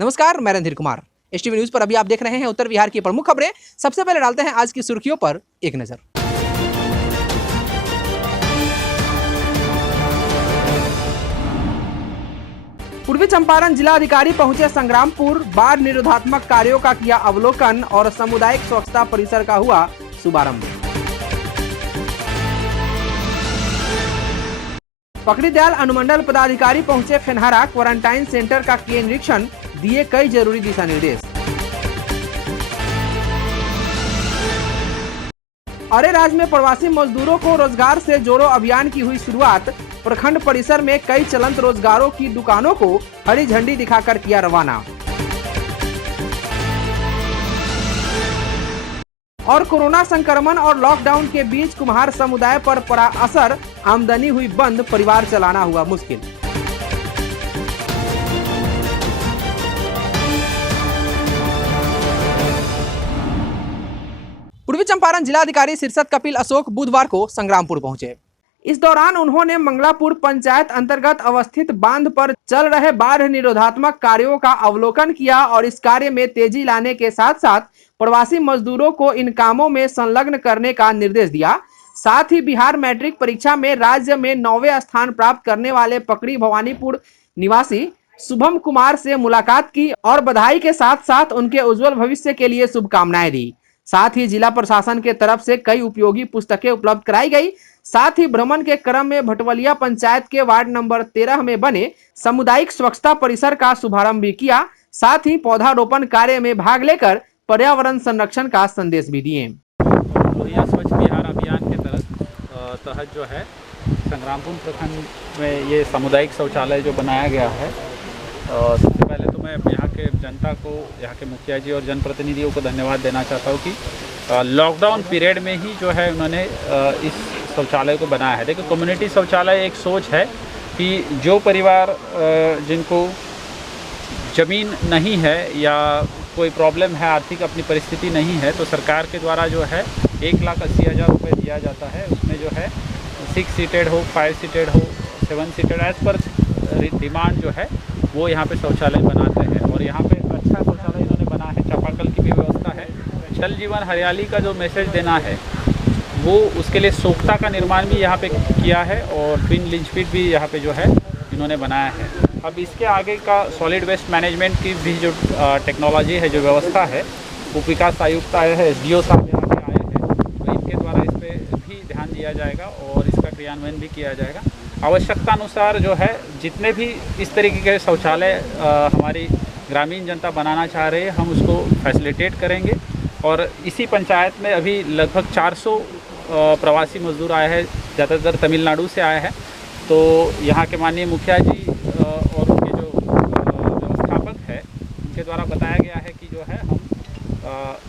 नमस्कार, मैं Randhir Kumar. STV news पर अभी आप देख रहे हैं उत्तर बिहार की प्रमुख खबरें। सबसे पहले डालते हैं आज की सुर्खियों पर एक नजर। पूर्वी चंपारण जिलाधिकारी पहुंचे संग्रामपुर, बाढ़ निरोधात्मक कार्यों का किया अवलोकन और सामुदायिक स्वच्छता परिसर का हुआ शुभारंभ। पकड़ी दयाल अनुमंडल पदाधिकारी पहुंचे फेनहारा, क्वारंटाइन सेंटर का किए निरीक्षण, दिए कई जरूरी दिशा निर्देश। अरे राज्य में प्रवासी मजदूरों को रोजगार से जोड़ो अभियान की हुई शुरुआत। प्रखंड परिसर में कई चलंत रोजगारों की दुकानों को हरी झंडी दिखाकर किया रवाना। और कोरोना संक्रमण और लॉकडाउन के बीच कुम्हार समुदाय पर पड़ा असर, आमदनी हुई बंद, परिवार चलाना हुआ मुश्किल। पूर्वी चंपारण जिलाधिकारी शीर्षत कपिल अशोक बुधवार को संग्रामपुर पहुंचे। इस दौरान उन्होंने मंगलापुर पंचायत अंतर्गत अवस्थित बांध पर चल रहे बाढ़ निरोधात्मक कार्यों का अवलोकन किया और इस कार्य में तेजी लाने के साथ साथ प्रवासी मजदूरों को इन कामों में संलग्न करने का निर्देश दिया। साथ ही बिहार मैट्रिक परीक्षा में राज्य में 9वें स्थान प्राप्त करने वाले पकड़ी भवानीपुर निवासी शुभम कुमार से मुलाकात की और बधाई के साथ साथ उनके उज्जवल भविष्य के लिए शुभकामनाएं दी। साथ ही जिला प्रशासन के तरफ से कई उपयोगी पुस्तकें उपलब्ध कराई गई। साथ ही भ्रमण के क्रम में भटवलिया पंचायत के वार्ड नंबर 13 में बने सामुदायिक स्वच्छता परिसर का शुभारंभ भी किया। साथ ही पौधारोपण कार्य में भाग लेकर पर्यावरण संरक्षण का संदेश भी दिए। स्वच्छ बिहार अभियान के तहत जो है संग्रामपुर प्रखंड में ये सामुदायिक शौचालय जो बनाया गया है, सबसे पहले तो मैं यहाँ के जनता को, यहाँ के मुखिया जी और जनप्रतिनिधियों को धन्यवाद देना चाहता हूँ कि लॉकडाउन पीरियड में ही जो है उन्होंने इस शौचालय को बनाया है। देखिए, कम्युनिटी शौचालय एक सोच है कि जो परिवार जिनको ज़मीन नहीं है या कोई प्रॉब्लम है, आर्थिक अपनी परिस्थिति नहीं है, तो सरकार के द्वारा जो है 1,80,000 रुपये दिया जाता है। उसमें जो है 6 सीटेड हो, 5 सीटेड हो, 7 सीटेड, एज पर डिमांड जो है वो यहाँ पे शौचालय बनाते हैं। और यहाँ पे अच्छा शौचालय इन्होंने बना है, चापाकल की भी व्यवस्था है। जल जीवन हरियाली का जो मैसेज देना है वो, उसके लिए सोख्ता का निर्माण भी यहाँ पे किया है और ट्विन लिंच पिट भी यहाँ पे जो है इन्होंने बनाया है। अब इसके आगे का सॉलिड वेस्ट मैनेजमेंट की भी जो टेक्नोलॉजी है, जो व्यवस्था है, वो विकास आयुक्त आए हैं, SDO साहब यहाँ पे आए हैं, तो इनके द्वारा इस पर भी ध्यान दिया जाएगा और इसका क्रियान्वयन भी किया जाएगा। आवश्यकता अनुसार जो है जितने भी इस तरीके के शौचालय हमारी ग्रामीण जनता बनाना चाह रही है, हम उसको फैसिलिटेट करेंगे। और इसी पंचायत में अभी लगभग 400 प्रवासी मजदूर आए हैं, ज़्यादातर तमिलनाडु से आए हैं। तो यहाँ के माननीय मुखिया जी और उनके जो व्यवस्थापक है, उनके द्वारा बताया गया है कि जो है हम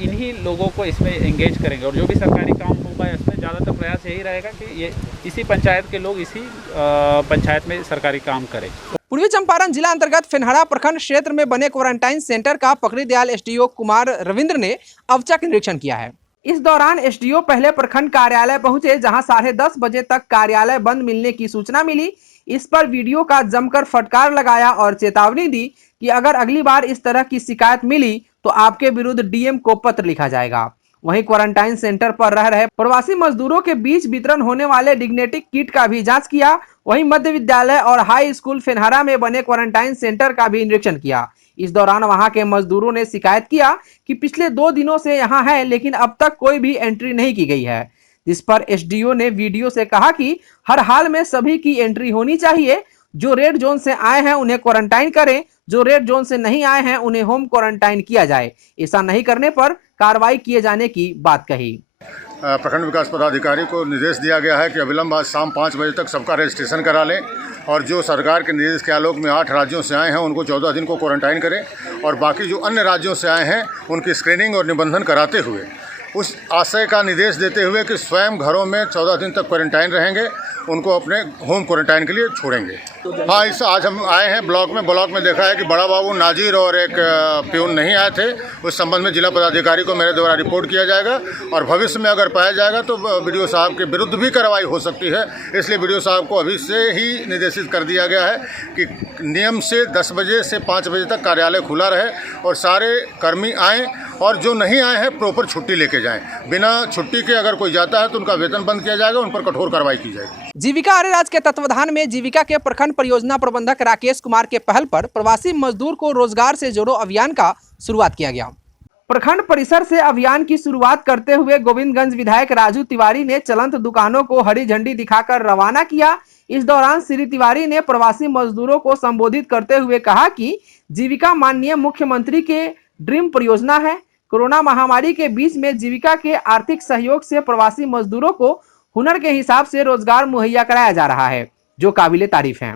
इन्हीं लोगों को इसमें एंगेज करेंगे और जो भी सरकारी काम होगा इसमें ज़्यादातर प्रयास यही रहेगा कि ये इसी पंचायत के लोग इसी पंचायत में सरकारी काम करें। पूर्वी चंपारण जिला अंतर्गत फेनहारा प्रखंड क्षेत्र में बने क्वारंटाइन सेंटर का पकड़ी दयाल SDO कुमार रविंद्र ने औचक निरीक्षण किया है। इस दौरान SDO पहले प्रखंड कार्यालय पहुंचे, जहां 10:30 बजे तक कार्यालय बंद मिलने की सूचना मिली। इस पर वीडियो का जमकर फटकार लगाया और चेतावनी दी कि अगर अगली बार इस तरह की शिकायत मिली तो आपके विरुद्ध DM को पत्र लिखा जाएगा। वहीं क्वारंटाइन सेंटर पर रह रहे प्रवासी मजदूरों के बीच वितरण होने वाले डिग्नेटिव किट का भी जांच किया। वहीं मध्य विद्यालय और हाई स्कूल फेनहारा में बने क्वारंटाइन सेंटर का भी निरीक्षण किया। इस दौरान वहां के मजदूरों ने शिकायत किया कि पिछले 2 दिनों से यहां है, लेकिन अब तक कोई भी एंट्री नहीं की गई है। जिस पर SDO ने वीडियो से कहा कि हर हाल में सभी की एंट्री होनी चाहिए। जो रेड जोन से आए हैं उन्हें क्वारंटाइन करें, जो रेड जोन से नहीं आए हैं उन्हें होम क्वारंटाइन किया जाए। ऐसा नहीं करने पर कार्रवाई किए जाने की बात कही। प्रखंड विकास पदाधिकारी को निर्देश दिया गया है कि अविलंब आज शाम 5 बजे तक सबका रजिस्ट्रेशन करा लें और जो सरकार के निर्देश के आलोक में 8 राज्यों से आए हैं उनको 14 दिन को क्वारंटाइन करें और बाकी जो अन्य राज्यों से आए हैं उनकी स्क्रीनिंग और निबंधन कराते हुए उस आशय का निर्देश देते हुए कि स्वयं घरों में 14 दिन तक क्वारंटाइन रहेंगे, उनको अपने होम क्वारंटाइन के लिए छोड़ेंगे। हाँ, इस आज हम आए हैं ब्लॉक में देखा है कि बड़ा बाबू नाजिर और एक प्यून नहीं आए थे। उस संबंध में जिला पदाधिकारी को मेरे द्वारा रिपोर्ट किया जाएगा और भविष्य में अगर पाया जाएगा तो बीडीओ साहब के विरुद्ध भी कार्रवाई हो सकती है। इसलिए बीडीओ साहब को अभी से ही निर्देशित कर दिया गया है कि नियम से 10 बजे से 5 बजे तक कार्यालय खुला रहे और सारे कर्मी आएँ और जो नहीं आए हैं प्रॉपर छुट्टी लेके जाएं। बिना छुट्टी के अगर कोई जाता है तो उनका वेतन बंद किया जाएगा, उन पर कठोर कार्रवाई की जाएगी। जीविका आर्यराज के तत्वाधान में जीविका के प्रखंड परियोजना प्रबंधक राकेश कुमार के पहल पर प्रवासी मजदूर को रोजगार से जोड़ो अभियान का शुरुआत किया गया। प्रखंड परिसर से अभियान की शुरुआत करते हुए गोविंदगंज विधायक राजू तिवारी ने चलंत दुकानों को हरी झंडी दिखाकर रवाना किया। इस दौरान श्री तिवारी ने प्रवासी मजदूरों को संबोधित करते हुए कहा कि जीविका माननीय मुख्यमंत्री के ड्रीम परियोजना है। कोरोना महामारी के बीच में जीविका के आर्थिक सहयोग से प्रवासी मजदूरों को हुनर के हिसाब से रोजगार मुहैया कराया जा रहा है, जो काबिले तारीफ है।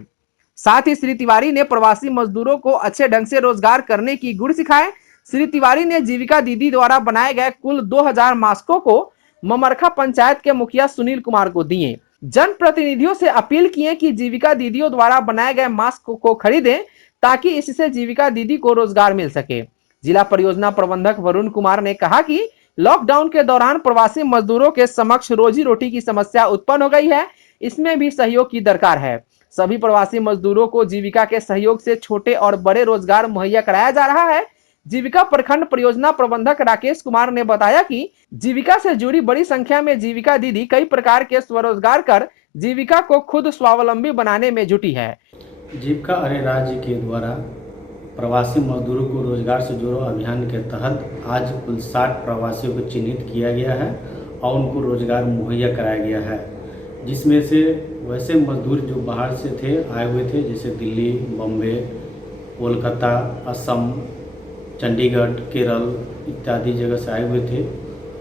साथ ही श्री तिवारी ने प्रवासी मजदूरों को अच्छे ढंग से रोजगार करने की गुण सिखाए। श्री तिवारी ने जीविका दीदी द्वारा बनाए गए कुल 2000 मास्कों को ममरखा पंचायत के मुखिया सुनील कुमार को दिए। जनप्रतिनिधियों से अपील किए कि जीविका दीदियों द्वारा बनाए गए मास्क को खरीदें ताकि इससे जीविका दीदी को रोजगार मिल सके। जिला परियोजना प्रबंधक वरुण कुमार ने कहा कि लॉकडाउन के दौरान प्रवासी मजदूरों के समक्ष रोजी रोटी की समस्या उत्पन्न हो गई है, इसमें भी सहयोग की दरकार है। सभी प्रवासी मजदूरों को जीविका के सहयोग से छोटे और बड़े रोजगार मुहैया कराया जा रहा है। जीविका प्रखंड परियोजना प्रबंधक राकेश कुमार ने बताया कि जीविका से जुड़ी बड़ी संख्या में जीविका दीदी कई प्रकार के स्वरोजगार कर जीविका को खुद स्वावलंबी बनाने में जुटी है। जीविका आर्यराज के द्वारा प्रवासी मजदूरों को रोजगार से जोड़ो अभियान के तहत आज कुल 60 प्रवासियों को चिन्हित किया गया है और उनको रोजगार मुहैया कराया गया है, जिसमें से वैसे मजदूर जो बाहर से आए हुए थे, जैसे दिल्ली, बम्बे, कोलकाता, असम, चंडीगढ़, केरल इत्यादि जगह से आए हुए थे,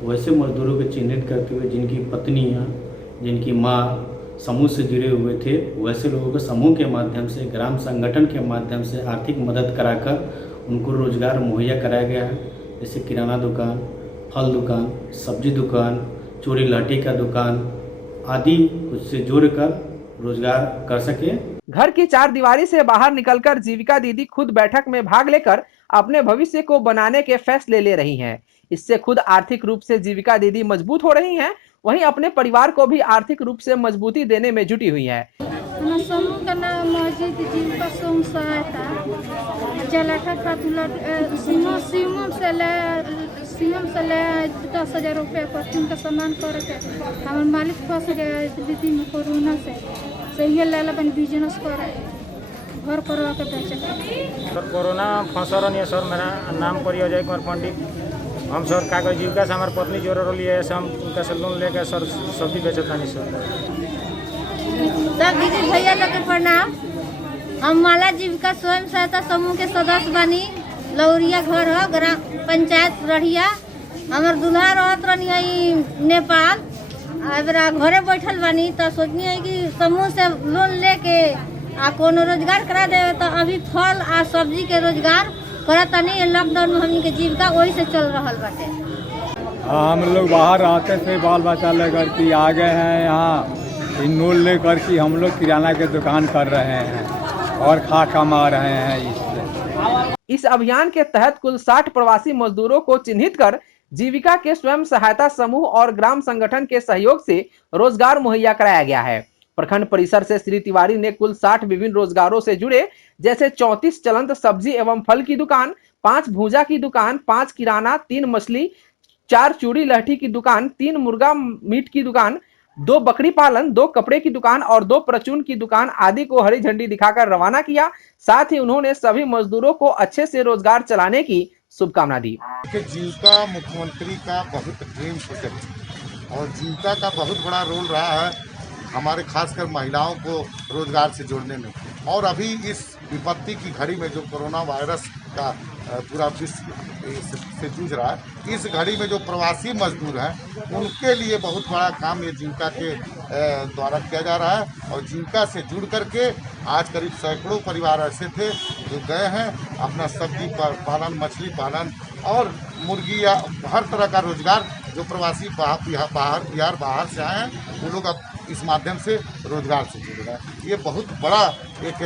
वैसे मजदूरों को चिन्हित करते हुए जिनकी पत्नियां, जिनकी माँ समूह से जुड़े हुए थे, वैसे लोगों को समूह के माध्यम से, ग्राम संगठन के माध्यम से आर्थिक मदद कराकर उनको रोजगार मुहैया कराया गया है। जैसे किराना दुकान, फल दुकान, सब्जी दुकान, चूड़ी लहठी का दुकान आदि कुछ से जोड़कर रोजगार कर सके। घर की 4 दीवारी से बाहर निकलकर जीविका दीदी खुद बैठक में भाग लेकर अपने भविष्य को बनाने के फैसले ले रही हैं। इससे खुद आर्थिक रूप से जीविका दीदी मजबूत हो रही हैं, वहीं अपने परिवार को भी आर्थिक रूप से मजबूती देने में जुटी हुई है। समूह का नाम मस्जिद जीविका स्वयं सहायता जलाठा सीएम से ले 10,000 रुपये पर का सामान करके हमारे मालिक फंस गए दीदी में कोरोना से सही लाल अपन बिजनेस करे घर करवा के बेचे। सर कोरोना फंसा रही है सर, मेरा नाम पर अजय कुमार पंडित। हम सर कागज जीविका से हमारे पत्नी जोड़ रही है, हम उनका से लोन लेकर सर सब्जी बेचता नहीं सर। दीदी भैया लोग के प्रणाम। हम माला जीविका स्वयं सहायता समूह के सदस्य बनी। लौरिया घर हो, ग्राम पंचायत रढ़िया। हमार दूल्हा रहत रही नेपाल, अबरा घरे बैठल बनी तो सोचनी है कि समूह से लोन लेके आ कोनो रोजगार करा दे। तो अभी फल आ सब्जी के रोजगार करता नहीं, लॉकडाउन में हमनी के जीविका वही से चल रहा बाटे। हम लोग बाहर रहते थे, बाल बच्चा लेकर के आ गए हैं यहाँ, इन लोन लेकर के हम लोग किराना के दुकान कर रहे हैं और खा कमा रहे हैं इससे। इस अभियान के तहत कुल 60 प्रवासी मजदूरों को चिन्हित कर जीविका के स्वयं सहायता समूह और ग्राम संगठन के सहयोग से रोजगार मुहैया कराया गया है। प्रखंड परिसर से श्री तिवारी ने कुल 60 विभिन्न रोजगारों से जुड़े, जैसे 34 चलंत सब्जी एवं फल की दुकान, 5 भूजा की दुकान, 5 किराना, 3 मछली, 4 चूड़ी लहठी की दुकान, 3 मुर्गा मीट की दुकान, 2 बकरी पालन, 2 कपड़े की दुकान और 2 परचून की दुकान आदि को हरी झंडी दिखाकर रवाना किया। साथ ही उन्होंने सभी मजदूरों को अच्छे से रोजगार चलाने की शुभकामना दी। जीविका मुख्यमंत्री का बहुत ड्रीम प्रोजेक्ट और जीविका का बहुत बड़ा रोल रहा है हमारे खासकर महिलाओं को रोजगार से जोड़ने में। और अभी इस विपत्ति की घड़ी में जो कोरोना वायरस का पूरा विश्व से जूझ रहा है, इस घड़ी में जो प्रवासी मजदूर हैं उनके लिए बहुत बड़ा काम ये जीविका के द्वारा किया जा रहा है। और जीविका से जुड़ करके आज करीब सैकड़ों परिवार ऐसे थे जो गए हैं अपना सब्जी पालन, मछली पालन और मुर्गी या हर तरह का रोजगार जो प्रवासी बिहार बाहर से आए हैं वो लोग अब इस माध्यम से रोजगार से जुड़ रहे हैं। ये बहुत बड़ा एक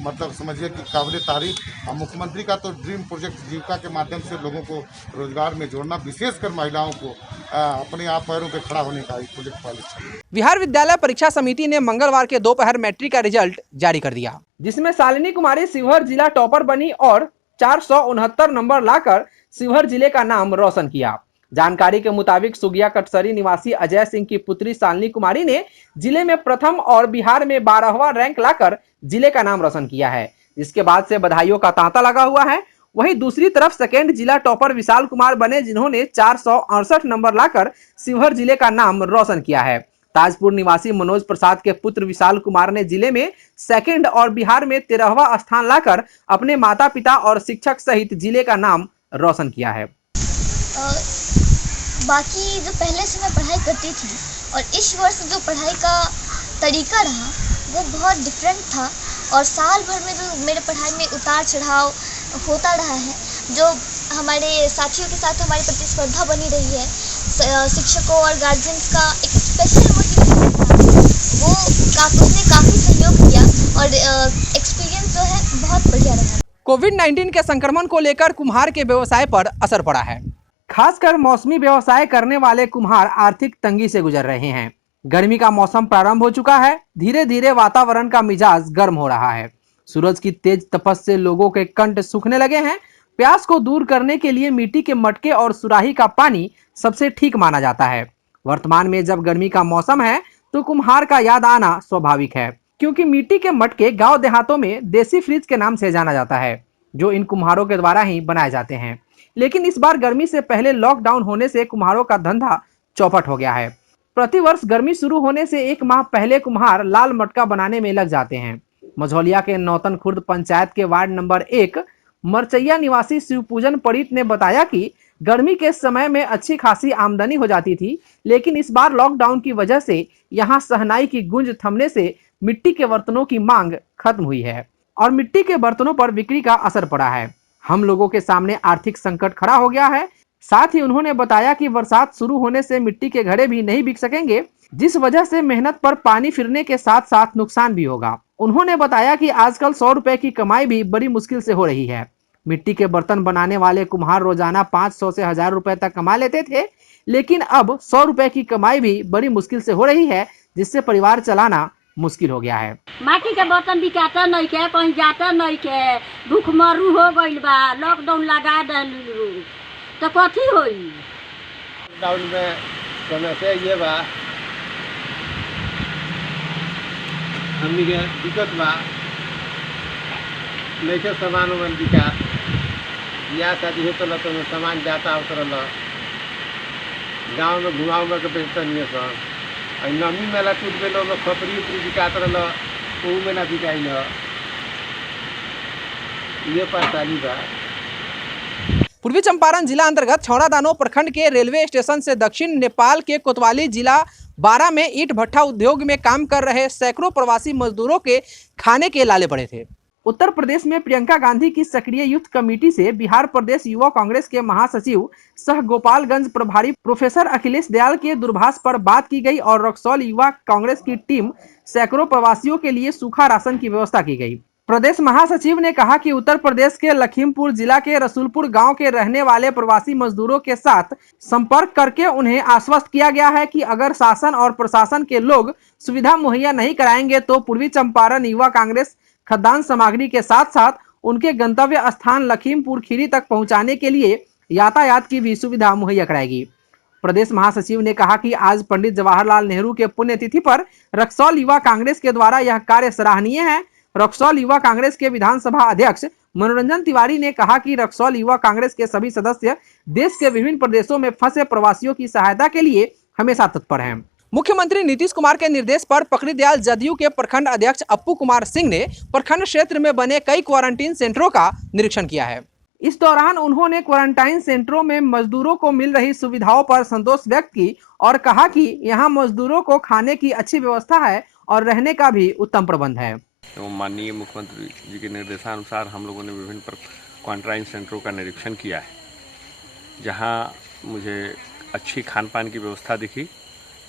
मतलब समझिए कि काबिल तारीफ और मुख्यमंत्री का तो ड्रीम प्रोजेक्ट जीविका के माध्यम से लोगों को रोजगार में जोड़ना, विशेषकर महिलाओं को अपने आप पैरों पे खड़ा होने का एक प्रोजेक्ट पालित। बिहार विद्यालय परीक्षा समिति ने मंगलवार के दोपहर मैट्रिक का रिजल्ट जारी कर दिया, जिसमें शालिनी कुमारी शिवहर जिला टॉपर बनी और 469 नंबर लाकर शिवहर जिले का नाम रोशन किया। जानकारी के मुताबिक सुगिया कटसरी निवासी अजय सिंह की पुत्री शालिनी कुमारी ने जिले में प्रथम और बिहार में 12वां रैंक लाकर जिले का नाम रोशन किया है, जिसके बाद से बधाइयों का तांता लगा हुआ है। वहीं दूसरी तरफ सेकेंड जिला टॉपर विशाल कुमार बने, जिन्होंने 468 नंबर लाकर शिवहर जिले का नाम रोशन किया है। ताजपुर निवासी मनोज प्रसाद के पुत्र विशाल कुमार ने जिले में सेकेंड और बिहार में 13वां स्थान लाकर अपने माता पिता और शिक्षक सहित जिले का नाम रोशन किया है। बाकी जो पहले से मैं पढ़ाई करती थी और इस वर्ष जो पढ़ाई का तरीका रहा वो बहुत डिफरेंट था और साल भर में जो मेरे पढ़ाई में उतार चढ़ाव होता रहा है, जो हमारे साथियों के साथ हमारी प्रतिस्पर्धा बनी रही है, शिक्षकों और गार्जियंस का एक स्पेशल मोटिवेशन था, वो उसने काफ़ी सहयोग किया और एक्सपीरियंस जो है बहुत बढ़िया रहा। कोविड-19 के संक्रमण को लेकर कुम्हार के व्यवसाय पर असर पड़ा है। खासकर मौसमी व्यवसाय करने वाले कुम्हार आर्थिक तंगी से गुजर रहे हैं। गर्मी का मौसम प्रारंभ हो चुका है, धीरे धीरे वातावरण का मिजाज गर्म हो रहा है। सूरज की तेज तपस से लोगों के कंठ सूखने लगे हैं। प्यास को दूर करने के लिए मिट्टी के मटके और सुराही का पानी सबसे ठीक माना जाता है। वर्तमान में जब गर्मी का मौसम है तो कुम्हार का याद आना स्वाभाविक है, क्योंकि मिट्टी के मटके गांव देहातों में देसी फ्रिज के नाम से जाना जाता है, जो इन कुम्हारों के द्वारा ही बनाए जाते हैं। लेकिन इस बार गर्मी से पहले लॉकडाउन होने से कुम्हारों का धंधा चौपट हो गया है। प्रतिवर्ष गर्मी शुरू होने से एक माह पहले कुम्हार लाल मटका बनाने में लग जाते हैं। मझौलिया के नौतन खुर्द पंचायत के वार्ड नंबर 1 मरचैया निवासी शिवपूजन परीत ने बताया कि गर्मी के समय में अच्छी खासी आमदनी हो जाती थी, लेकिन इस बार लॉकडाउन की वजह से यहाँ शहनाई की गूंज थमने से मिट्टी के बर्तनों की मांग खत्म हुई है और मिट्टी के बर्तनों पर बिक्री का असर पड़ा है। हम लोगों के सामने आर्थिक संकट खड़ा हो गया है। साथ ही उन्होंने बताया कि बरसात शुरू होने से मिट्टी के घड़े भी नहीं बिक सकेंगे, जिस वजह से मेहनत पर पानी फिरने के साथ साथ नुकसान भी होगा। उन्होंने बताया कि आजकल 100 रुपए की कमाई भी बड़ी मुश्किल से हो रही है। मिट्टी के बर्तन बनाने वाले कुम्हार रोजाना 500 से 1000 रुपए तक कमा लेते थे, लेकिन अब 100 रुपए की कमाई भी बड़ी मुश्किल से हो रही है, जिससे परिवार चलाना मुश्किल हो गया है। माटी के बर्तन बिकाता नहीं के, कहीं जाता नहीं के, भूखमरू हो गइल बा, लॉकडाउन लगा देलू तो कथी होई। लॉकडाउन में समस्या ये बा, हमनी के दिक्कत बा, नैके सामान उमान बिका, या शादी हो तो सामान जाता उतरल, गाँव में घुमा उमा के बेचता नहीं सब, नमी मेला टूट गए खपरी उपरी बिकात रहा में ना बिकाई न, ये परेशानी बा। पूर्वी चंपारण जिला अंतर्गत छौड़ादानो प्रखंड के रेलवे स्टेशन से दक्षिण नेपाल के कोतवाली जिला 12 में ईंट भट्ठा उद्योग में काम कर रहे सैकड़ों प्रवासी मजदूरों के खाने के लाले पड़े थे। उत्तर प्रदेश में प्रियंका गांधी की सक्रिय यूथ कमेटी से बिहार प्रदेश युवा कांग्रेस के महासचिव सह गोपालगंज प्रभारी प्रोफेसर अखिलेश दयाल के दूरभाष पर बात की गई और रक्सौल युवा कांग्रेस की टीम सैकड़ों प्रवासियों के लिए सूखा राशन की व्यवस्था की गई। प्रदेश महासचिव ने कहा कि उत्तर प्रदेश के लखीमपुर जिला के रसूलपुर गांव के रहने वाले प्रवासी मजदूरों के साथ संपर्क करके उन्हें आश्वस्त किया गया है कि अगर शासन और प्रशासन के लोग सुविधा मुहैया नहीं कराएंगे तो पूर्वी चंपारण युवा कांग्रेस खाद्यान्न सामग्री के साथ साथ उनके गंतव्य स्थान लखीमपुर खीरी तक पहुंचाने के लिए यातायात की भी सुविधा मुहैया कराएगी। प्रदेश महासचिव ने कहा कि आज पंडित जवाहरलाल नेहरू के पुण्यतिथि पर रक्सौल युवा कांग्रेस के द्वारा यह कार्य सराहनीय है। रक्सौल युवा कांग्रेस के विधानसभा अध्यक्ष मनोरंजन तिवारी ने कहा कि रक्सौल युवा कांग्रेस के सभी सदस्य देश के विभिन्न प्रदेशों में फंसे प्रवासियों की सहायता के लिए हमेशा तत्पर हैं। मुख्यमंत्री नीतीश कुमार के निर्देश पर पकड़ीदयाल जदयू के प्रखंड अध्यक्ष अप्पू कुमार सिंह ने प्रखंड क्षेत्र में बने कई क्वारंटीन सेंटरों का निरीक्षण किया है। इस दौरान उन्होंने क्वारंटाइन सेंटरों में मजदूरों को मिल रही सुविधाओं पर संतोष व्यक्त की और कहा कि यहां मजदूरों को खाने की अच्छी व्यवस्था है और रहने का भी उत्तम प्रबंध है। तो माननीय मुख्यमंत्री जी के निर्देशानुसार हम लोगों ने विभिन्न क्वारंटाइन सेंटरों का निरीक्षण किया है, जहां मुझे अच्छी खान पान की व्यवस्था दिखी।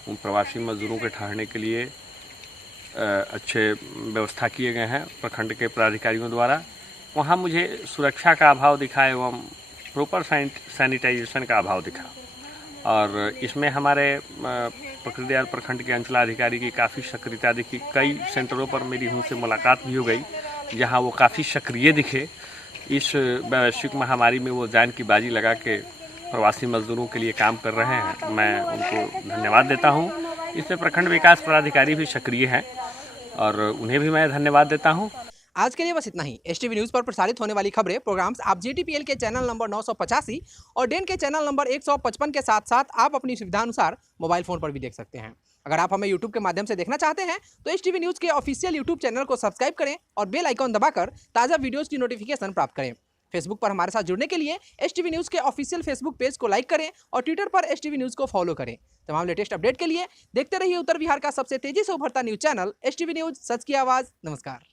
उन प्रवासी मजदूरों के ठहरने के लिए अच्छे व्यवस्था किए गए हैं प्रखंड के पदाधिकारियों द्वारा। वहाँ मुझे सुरक्षा का अभाव दिखा एवं प्रॉपर सैनिटाइजेशन का अभाव दिखा। और इसमें हमारे प्रकृति दयाल प्रखंड के अंचलाधिकारी की काफ़ी सक्रियता दिखी। कई सेंटरों पर मेरी उनसे मुलाकात भी हो गई जहाँ वो काफ़ी सक्रिय दिखे। इस वैश्विक महामारी में वो जान की बाजी लगा के प्रवासी मजदूरों के लिए काम कर रहे हैं। मैं उनको धन्यवाद देता हूँ। इसमें प्रखंड विकास पदाधिकारी भी सक्रिय हैं और उन्हें भी मैं धन्यवाद देता हूँ। आज के लिए बस इतना ही। STV न्यूज़ पर प्रसारित होने वाली खबरें प्रोग्राम्स आप JTPL के चैनल नंबर 985 और डेन के चैनल नंबर 155 के साथ साथ आप अपनी सुविधानुसार मोबाइल फ़ोन पर भी देख सकते हैं। अगर आप हमें YouTube के माध्यम से देखना चाहते हैं तो STV न्यूज़ के ऑफिशियल YouTube चैनल को सब्सक्राइब करें और बेल आइकॉन दबाकर ताज़ा वीडियोज़ की नोटिफिकेशन प्राप्त करें। फेसबुक पर हमारे साथ जुड़ने के लिए STV न्यूज़ के ऑफिशियल फेसबुक पेज को लाइक करें और ट्विटर पर STV न्यूज़ को फॉलो करें। तमाम लेटेस्ट अपडेट के लिए देखते रहिए उत्तर बिहार का सबसे तेजी से उभरता न्यूज़ चैनल STV न्यूज़, सच की आवाज़। नमस्कार।